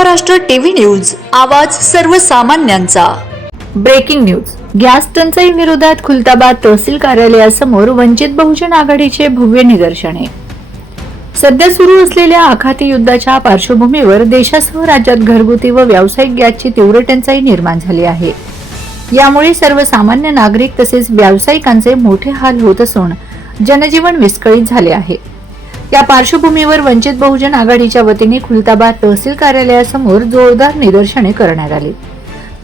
Maharashtra TV news, आवाज सर्वसामान्यांचा। Breaking news. Gas टंचाई विरोधात खुलताबाद तहसील कार्यालयासमोर वंचित बहुजन आघाडीचे भव्य निदर्शने। सध्या सुरू असलेल्या आखाती युद्धाच्या पार्श्वभूमीवर देशासह राज्यात घरगुती व व्यावसायिक गॅसची तीव्र टंचाई निर्माण झाली आहे। यामुळे सर्वसामान्य नागरिक तसेच व्यावसायिकांचे मोठे हाल होत असून जनजीवन विस्कळीत झाले आहे। या पार्श्वभूमीवर वंचित बहुजन आघाडीच्या वतीने खुलताबाद तहसील कार्यालयासमोर जोरदार निदर्शने करण्यात आली।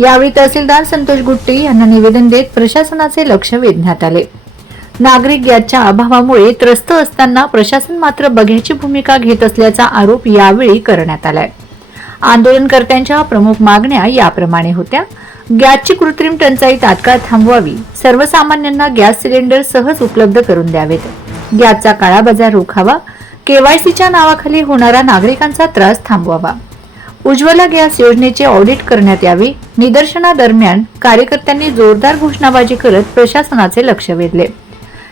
यावेळी तहसीलदार संतोष गुट्टे यांना निवेदन देत प्रशासनाचे लक्ष वेधण्यात आले। नागरिक गॅसच्या अभावामुळे त्रस्त असताना प्रशासन मात्र बघ्याची भूमिका घेत असल्याचा आरोप यावेळी करण्यात आलाय। आंदोलनकर्त्यांच्या प्रमुख मागण्या याप्रमाणे होत्या: गॅसची कृत्रिम टंचाई तात्काळ थांबवावी, सर्वसामान्यांना गॅस सिलेंडर सहज उपलब्ध करून द्यावेत, गॅसचा काळा बाजार रोखावा, केवायसीच्या नावाखाली होणारा नागरिकांचा त्रास थांबवावा, उज्ज्वला गॅस योजनेचे ऑडिट करण्यात यावे। निदर्शनादरम्यान कार्यकर्त्यांनी जोरदार घोषणाबाजी करत प्रशासनाचे लक्ष वेधले।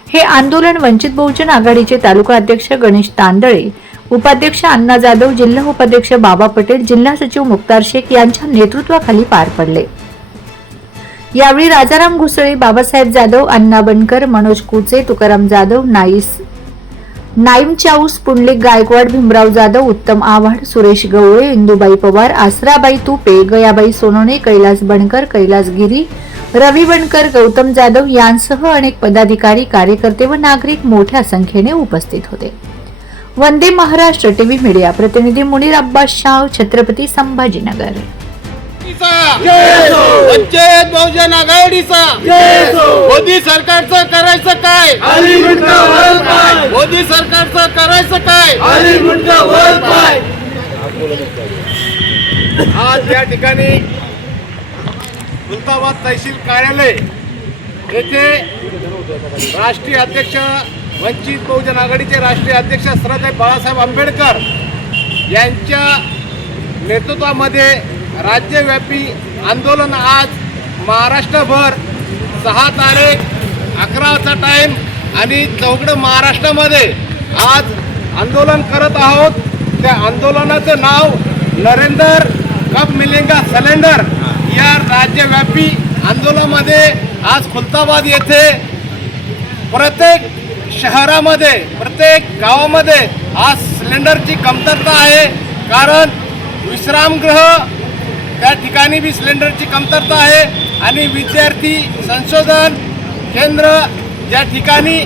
हे आंदोलन वंचित बहुजन आघाडीचे तालुका अध्यक्ष गणेश तांदळे, उपाध्यक्ष अण्णा जाधव, जिल्हा उपाध्यक्ष बाबा पटेल, जिल्हा सचिव मुक्तार शेख यांच्या नेतृत्वाखाली पार पडले। यावेळी राजाराम घुसळे, बाबासाहेब जाधव, अण्णा बनकर, मनोज कुचे, तुकाराम जाधव, नाईम चाऊस, पुंडलिक गायकवाड, भीमराव जाधव, उत्तम आव्हाड, सुरेश गवळे, इंदुबाई पवार, आसराबाई तुपे, गयाबाई सोनोने, कैलास बनकर, कैलास गिरी, रवी बनकर, गौतम जाधव यांसह अनेक पदाधिकारी, कार्यकर्ते व नागरिक मोठ्या संख्येने उपस्थित होते। वंदे महाराष्ट्र टीव्ही मीडिया प्रतिनिधी मुनीर अब्बास शाह, छत्रपती संभाजीनगर। वंचित बहुजन आघाडीचा मोदी सरकारचं करायचं काय? मोदी सरकारचं करायचं काय? आज या ठिकाणी खुलताबाद तहसील कार्यालय येथे राष्ट्रीय अध्यक्ष वंचित बहुजन आघाडीचे राष्ट्रीय अध्यक्ष श्रद्धेय बाळासाहेब आंबेडकर यांच्या नेतृत्वामध्ये राज्यव्यापी आंदोलन आज महाराष्ट्रभर 6 तारीख 11चा टाइम आणि चौकडं महाराष्ट्रामध्ये आज आंदोलन करत आहोत। त्या आंदोलनाचं नाव नरेंद्र कप मिलेगा सिलेंडर या राज्यव्यापी आंदोलनामध्ये आज खुलताबाद येथे प्रत्येक शहरामध्ये प्रत्येक गावामध्ये आज सिलेंडरची कमतरता आहे। कारण विश्रामगृह त्या ठिकाणी बी सिलेंडरची कमतरता आहे आणि विद्यार्थी संशोधन केंद्र ज्या ठिकाणी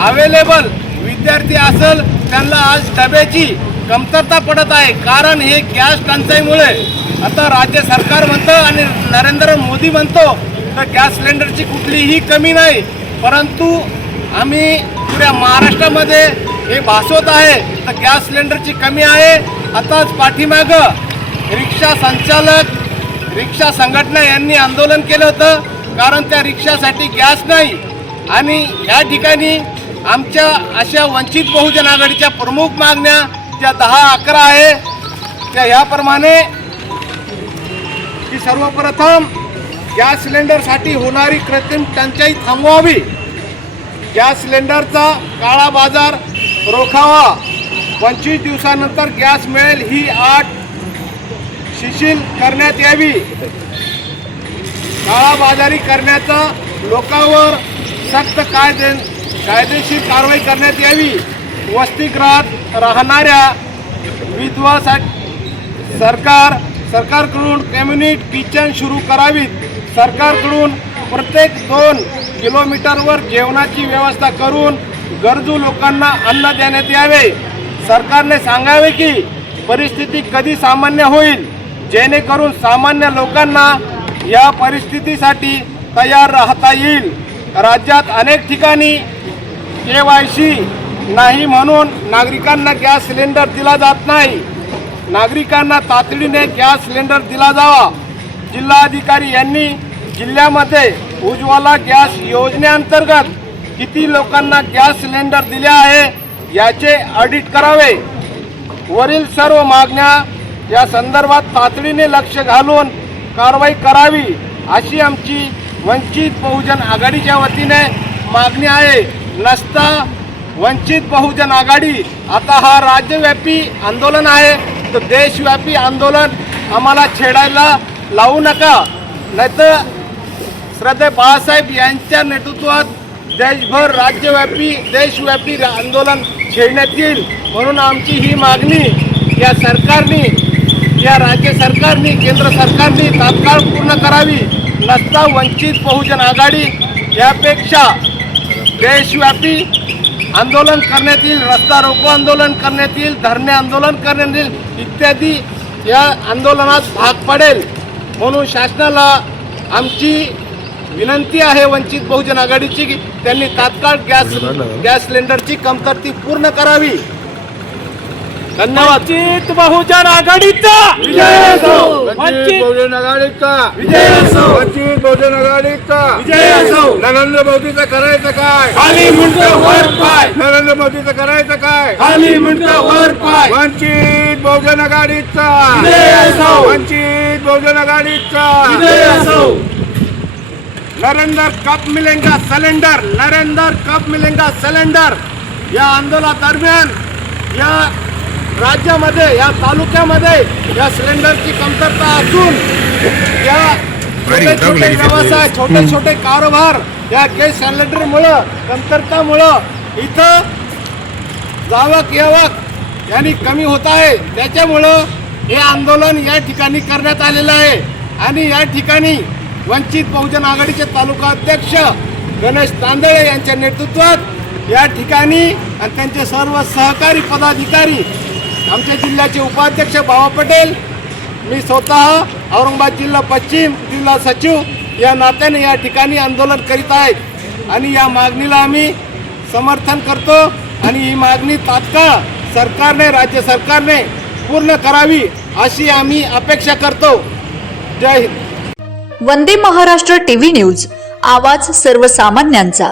अवेलेबल विद्यार्थी असेल त्यांना आज डब्याची कमतरता पडत आहे। कारण हे गॅस टंचाईमुळे आता राज्य सरकार म्हणतं आणि नरेंद्र मोदी म्हणतो तर गॅस सिलेंडरची कुठलीही कमी नाही, परंतु आम्ही पुऱ्या महाराष्ट्रामध्ये हे भासवत आहे तर गॅस सिलेंडरची कमी आहे। आताच पाठीमागं रिक्षा संचालक रिक्षा संघटना यांनी आंदोलन केलं होतं, कारण त्या रिक्षासाठी गॅस नाही। आणि या ठिकाणी आमच्या अशा वंचित बहुजन आघाडीच्या प्रमुख मागण्या ज्या 10-11 आहे त्या याप्रमाणे की सर्वप्रथम गॅस सिलेंडरसाठी होणारी कृत्रिम टंचाई थांबवावी, गॅस सिलेंडरचा काळा बाजार रोखावा, 25 दिवसानंतर गॅस मिळेल ही अट शिथिल करण्यात यावी, काळाबाजारी करण्याचा लोकांवर सक्त कायदेशीर कारवाई करण्यात यावी, वसतिगृहात राहणाऱ्या विधवासाठी सरकारकडून कम्युनिटी किचन सुरू करावीत, सरकारकडून प्रत्येक 2 किलोमीटरवर जेवणाची व्यवस्था करून गरजू लोकांना अन्न देण्यात यावे। सरकारने सांगावे की परिस्थिती कधी सामान्य होईल, जेणेकरून सामान्य लोकांना या परिस्थितीसाठी तयार राहता येईल। राज्यात अनेक ठिकाणी केवायसी नाही म्हणून नागरिकांना गॅस सिलेंडर दिला जात नाही। नागरिकांना तातडीने गॅस सिलेंडर दिला जावा। जिल्हाधिकारी यांनी जिल्ह्यामध्ये उज्ज्वला गॅस योजनेअंतर्गत किती लोकांना गॅस सिलेंडर दिले आहे याचे ऑडिट करावे। वरील सर्व मागण्या या संदर्भात तातडीने लक्ष घालून कारवाई करावी अशी आमची वंचित बहुजन आघाडीच्या वतीने मागणी आहे। नसता वंचित बहुजन आघाडी आता हा राज्यव्यापी आंदोलन आहे तर देशव्यापी आंदोलन आम्हाला छेडायला लावू नका, नाहीतर श्रद्धेय बाळासाहेब यांच्या नेतृत्वात देशभर राज्यव्यापी देशव्यापी आंदोलन छेडण्यात येईल. म्हणून आमची ही मागणी या सरकारने, या राज्य सरकारने, केंद्र सरकारने तात्काळ पूर्ण करावी. नसता वंचित बहुजन आघाडी यापेक्षा देशव्यापी आंदोलन करण्यात येईल, रस्ता रोको आंदोलन करण्यात येईल, धरणे आंदोलन करण्यात येईल इत्यादी या आंदोलनात भाग पडेल. म्हणून शासनाला आमची विनंती आहे वंचित बहुजन आघाडीची की त्यांनी तात्काळ गॅस सिलेंडरची कमतरता पूर्ण करावी. धन्यवाद. वंचित बहुजन आघाडीचा विजय असो. वंचित बहुजन आघाडीचा विजय असो. वंचित बहुजन आघाडीचा विजय असो. नरेंद्र मोदीचं करायचं काय? खाली मुंडकं वर पाय, नरेंद्र मोदीचं करायचं काय? खाली मुंडकं वर पाय. वंचित बहुजन आघाडीचा विजय असो. वंचित बहुजन आघाडीचा विजय असो. नरेंद्र कप मिलेगा सिलेंडर, नरेंद्र कप मिलेगा सिलेंडर या आंदोलनादरम्यान या राज्यामध्ये, या तालुक्यामध्ये या सिलेंडरची कमतरता असून या छोटे छोटे व्यवसाय, छोटे छोटे कारभार या गॅस सिलेंडरमुळं, कमतरतामुळं इथं जावक यावक यांनी कमी होत आहे. त्याच्यामुळं हे आंदोलन या ठिकाणी करण्यात आलेलं आहे. आणि या ठिकाणी वंचित बहुजन आघाडीचे तालुका अध्यक्ष गणेश तांदळे यांच्या नेतृत्वात या ठिकाणी आणि त्यांचे सर्व सहकारी पदाधिकारी, आमच्या जिल्ह्याचे उपाध्यक्ष बाबा पटेल, मी स्वतः औरंगाबाद जिल्हा पश्चिम जिल्हा सचिव या नात्याने या ठिकाणी आंदोलन करीत आहेत. आणि या मागणीला आम्ही समर्थन करतो आणि ही मागणी तात्काळ सरकारने, राज्य सरकारने पूर्ण करावी अशी आम्ही अपेक्षा करतो. जय हिंद. वंदे महाराष्ट्र टीव्ही न्यूज, आवाज सर्वसामान्यांचा.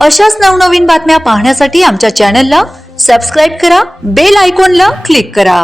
अशाच नवनवीन बातम्या पाहण्यासाठी आमच्या चॅनलला सबस्क्राईब करा, बेल आयकॉनला क्लिक करा.